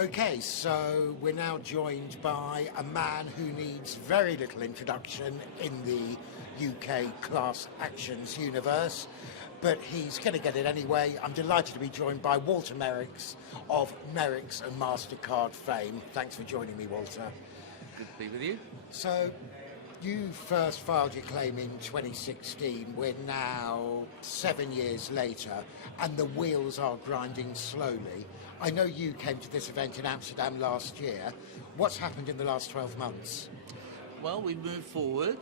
Okay, so we're now joined by a man who needs very little introduction in the UK class actions universe, but he's going to get it anyway. I'm delighted to be joined by Walter Merricks of Merricks and Mastercard fame. Thanks for joining me, Walter. Good to be with you. So, you first filed your claim in 2016. We're now 7 years later, and the wheels are grinding slowly. I know you came to this event in Amsterdam last year. What's happened in the last 12 months? Well, we've moved forward.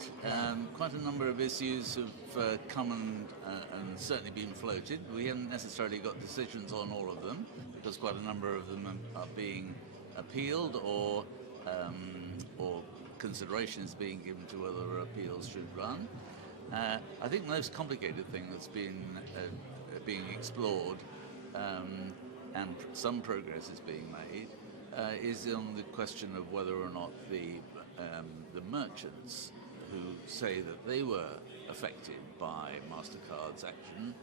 Quite a number of issues have come and certainly been floated. We haven't necessarily got decisions on all of them, because quite a number of them are being appealed or considerations being given to whether appeals should run. I think the most complicated thing that's been being explored, and some progress is being made, is on the question of whether or not the merchants who say that they were affected by Mastercard's action,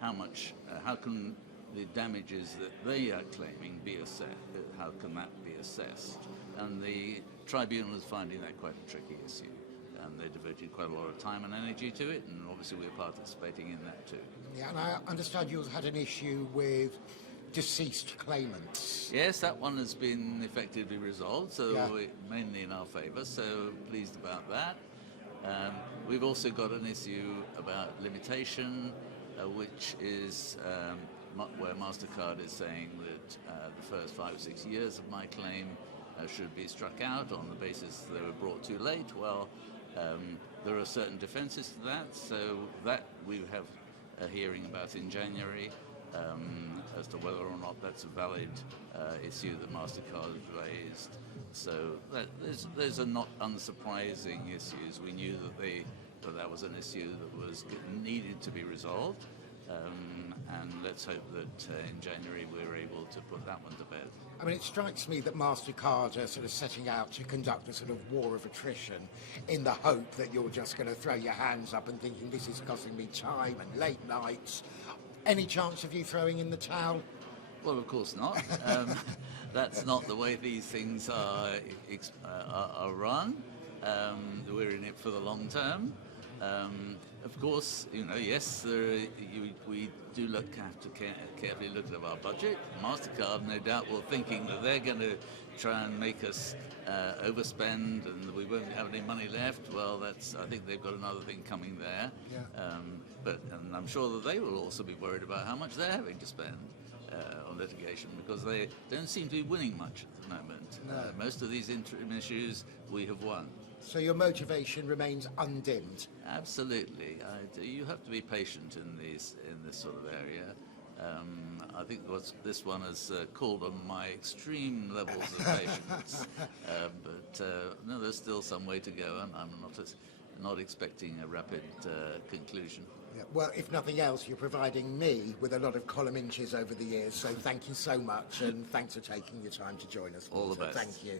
how can the damages that they are claiming be assessed? How can that be assessed? And the tribunal is finding that quite a tricky issue, and they devoted quite a lot of time and energy to it, and obviously we're participating in that too. Yeah, and I understand you had an issue with deceased claimants. Yes, that one has been effectively resolved, so Yeah. we're mainly in our favour, so pleased about that. We've also got an issue about limitation, which is where Mastercard is saying that the first 5 or 6 years of my claim should be struck out on the basis that they were brought too late. Well, there are certain defences to that, so that we have a hearing about in January as to whether or not that's a valid issue that Mastercard has raised. So those are not unsurprising issues. We knew that was an issue that needed to be resolved. And let's hope that in January we're able to put that one to bed. I mean, it strikes me that Mastercard are sort of setting out to conduct a sort of war of attrition in the hope that you're just going to throw your hands up and thinking this is costing me time and late nights. Any chance of you throwing in the towel? Well, of course not. That's not the way these things are run. We're in it for the long term. Of course, yes, we do have to carefully look at our budget. Mastercard, no doubt, were thinking that they're going to try and make us overspend and we won't have any money left. Well, I think they've got another thing coming there. Yeah. And I'm sure that they will also be worried about how much they're having to spend on litigation, because they don't seem to be winning much at the moment. No. Most of these interim issues we have won. So your motivation remains undimmed? Absolutely. You have to be patient in this sort of area. I think this one has called on my extreme levels of patience. No, there's still some way to go, and I'm not expecting a rapid conclusion. Yeah. Well, if nothing else, you're providing me with a lot of column inches over the years, so thank you so much, and thanks for taking your time to join us. All the best. Thank you.